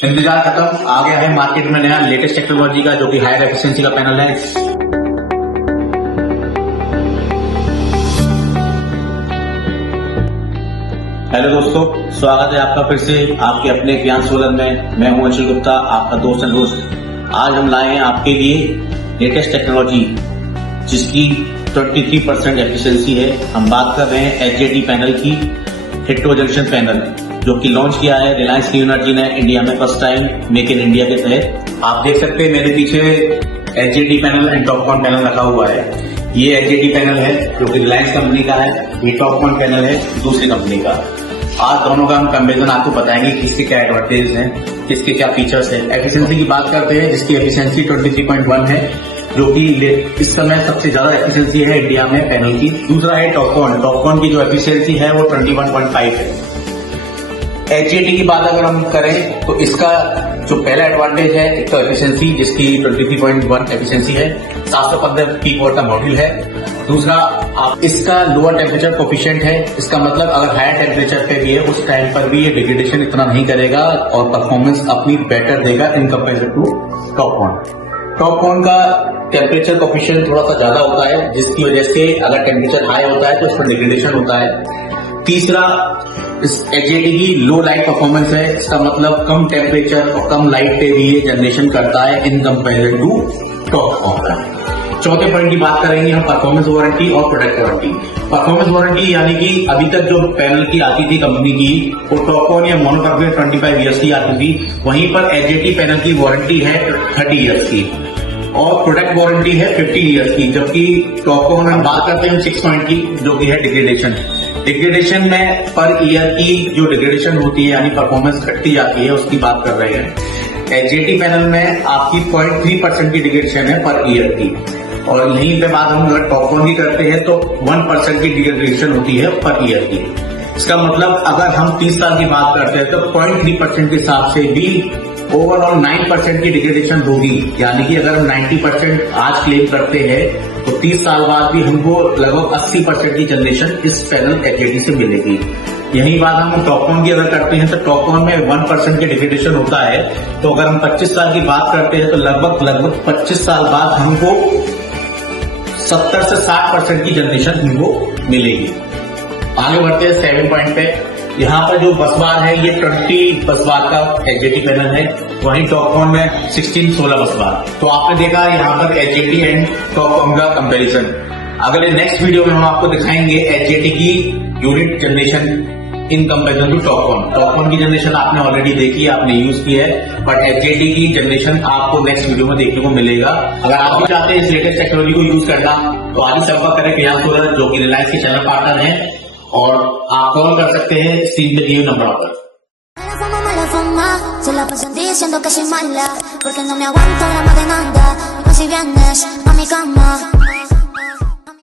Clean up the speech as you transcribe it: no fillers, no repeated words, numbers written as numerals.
इंतजार खत्म। आ गया है मार्केट में नया लेटेस्ट टेक्नोलॉजी का, जो कि हायर एफिशिएंसी का पैनल है। हेलो दोस्तों, स्वागत है आपका फिर से आपके अपने ज्ञान सोलर में। मैं हूं अंशुल गुप्ता, आपका दोस्त एंड दोस्त। आज हम लाए हैं आपके लिए लेटेस्ट टेक्नोलॉजी जिसकी 23% एफिशिएंसी है। हम बात कर रहे हैं एचजेटी पैनल की, हेटेरो जंक्शन पैनल, जो कि लॉन्च किया है रिलायंस न्यू एनर्जी ने इंडिया में first time, make in India के तहत। आप देख सकते हैं मेरे पीछे एचजेटी पैनल एंड टॉपकॉन पैनल रखा हुआ है। ये एचजेटी पैनल है जो कि रिलायंस कंपनी का है, ये टॉपकॉन पैनल है दूसरी कंपनी का। आज दोनों का हम कंपेरिजन आपको बताएंगे, किसके क्या एडवांटेज हैं, किसके क्या फीचर्स हैं। एफिशिएंसी की बात करते हैं जिसकी एफिशिएंसी 23.1 है, जो कि इस समय सबसे ज्यादा एफिशिएंसी है इंडिया में पैनल की। दूसरा है टॉपकॉन। टॉपकॉन की जो एफिशिएंसी है वो 21.5 है। एचजेटी की बात अगर हम करें तो इसका जो पहला एडवांटेज है, एक तो एफिशिएंसी जिसकी 23.1 एफिशिएंसी है, 715 पीक वॉट का मॉड्यूल है। दूसरा इसका लोअर टेम्परेचर कोफिशिएंट है। इसका मतलब अगर हायर टेम्परेचर पे भी है उस टाइम पर भी ये डिग्रेडेशन इतना नहीं करेगा और परफॉर्मेंस अपनी बेटर देगा in comparison to TOPCon. TOPCon का टेम्परेचर कोफिशिएंट थोड़ा सा ज्यादा होता है, जिसकी वजह से अगर टेम्परेचर हाई होता है तो इसमें डिग्रेडेशन होता है। तीसरा, इस एचजेटी की लो लाइट परफॉर्मेंस है। इसका मतलब कम टेम्परेचर और कम लाइट पे भी ये जनरेशन करता है इन कंपेरिजन टू टॉपकॉन। चौथे पॉइंट की बात करेंगे हम, परफॉर्मेंस वारंटी और प्रोडक्ट वारंटी। परफॉर्मेंस वारंटी यानी कि अभी तक जो पैनल की आती थी कंपनी की, वो टॉपकॉन या मोनोकॉर्प में 25 ईयर्स की आती थी, वहीं पर एचजेटी पैनल की वारंटी है 30 ईयर्स की और प्रोडक्ट वारंटी है 50 ईयर्स की। जबकि टॉपकॉन में बात करते हैं 6 पॉइंट की, जो कि है डिग्रेडेशन। डिग्रेडेशन में पर ईयर की जो डिग्रेडेशन होती है यानी परफॉर्मेंस घटती जाती है, उसकी बात कर रहे हैं। एचजेटी पैनल में आपकी 0.3% की डिग्रेडेशन है पर ईयर की, और यहीं पे बात हम अगर टॉपकॉन की करते हैं तो 1% की डिग्रेडेशन होती है पर ईयर की। इसका मतलब अगर हम 30 साल की बात करते हैं तो 0.3% के हिसाब से भी ओवरऑल 9% की डिग्रेडेशन होगी। यानी कि अगर हम 90% आज क्लेम करते हैं तो 30 साल बाद भी हमको लगभग 80% की जनरेशन इस पैनल एचजेटी से मिलेगी। यही बात हम टॉपकॉन की अगर करते हैं तो टॉपकॉन में 1% की डिग्रेडेशन होता है। तो अगर हम 25 साल की बात करते हैं तो लगभग 25 साल बाद हमको 70 से 60% की जनरेशन हमको मिलेगी। आगे बढ़ते हैं 7 पॉइंट पे। यहाँ पर जो बस बार है ये 20 बस बार का एचजेटी पैनल है, वहीं टॉपकॉन में 16 बस बार। तो आपने देखा यहाँ पर एचजेटी एंड टॉपकॉन का कंपैरिजन। अगले नेक्स्ट वीडियो में हम आपको दिखाएंगे एचजेटी की unit generation in comparison to TOPCon. TOPCon की जनरेशन आपने ऑलरेडी देखी है, आपने यूज की है, बट एचजेटी की जनरेशन आपको नेक्स्ट वीडियो में देखने को मिलेगा। अगर आप भी चाहते हैं इस लेटेस्ट टेक्नोलॉजी को यूज करना तो आज ही संपर्क करें ज्ञान सोलर, जो कि रिलायंस के चैनल पार्टनर है, और आप कॉल कर सकते हैं स्क्रीन पे दिए नंबर पर। Se la pasan diciendo que soy mala, porque no me aguanto la demanda. Y pues si vienes a mi cama